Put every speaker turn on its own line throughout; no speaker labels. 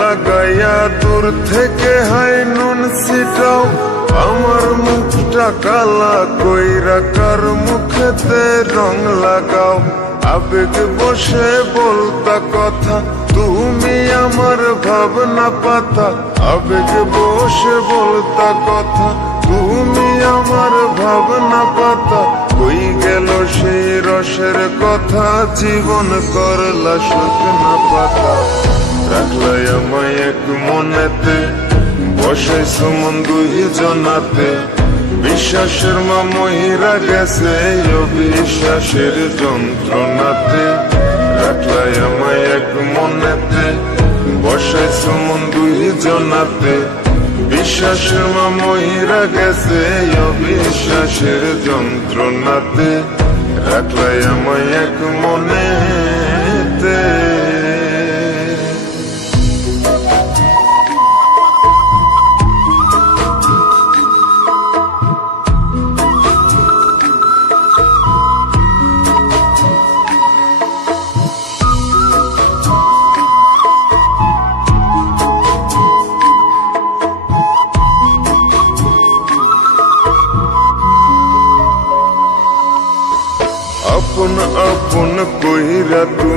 লাগাইয়া দূর থেকে হাই নুন সিটাও আমার মুখটা কালা কইরা কার মুখেতে রং লাগাও আবেগ বসে বলতা কথা তুমি আমার ভাবনা পাতা আবেগ বসে বলতা কথা তুমি আমার ভাবনা পাতা কই গেল সেই রসের কথা জীবন করলা শুকনা পাতা রাখলাই আমায় এক মনেতে বসে সুমন দুই জনাতে বিশ্বাসের মা মহিরা গেছে অবিশ্বাসের যন্ত্রণাতে রাখলাই আমায় এক মনেতে বসে সুমন দুই জনাতে বিশ্বাসের মা মহিরা গেছে অবিশ্বাসের যন্ত্রণাতে রাখলাই আমায় এক মনেতে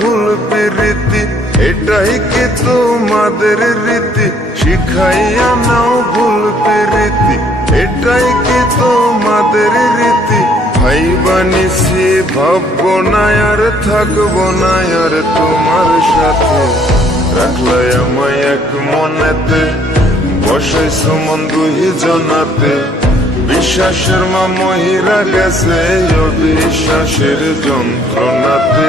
ভুল প্রীতি এটাই কি তোমাদের রীতি শিখাইয়া নাও ভুল প্রীতি এটাই কি তোমাদের রীতি ভাই সে ভাবব না আর থাকব না আর তোমার সাথে রাখলাই আমায় এক মনেতে বসে সুমন দুই জনাতে বিশ্বাসের মা মহিরা গেছে অবিশ্বাসের যন্ত্রণাতে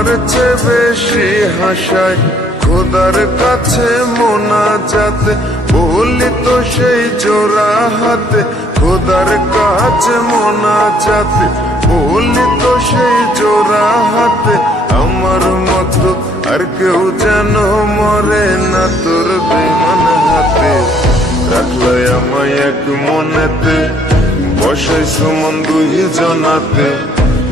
আমার চেয়ে বেশি হাসায় খোদার কাছে মোনা যাতে বলি তো সেই জোড়া হাতে খোদার কাছে মোনা যাতে বলি তো সেই জোড়া হাতে আমার মতো আর কেউ যেন মরে না তোর বিমান হাতে রাখলো আমায় এক মনেতে বসে সুমন দুই জনাতে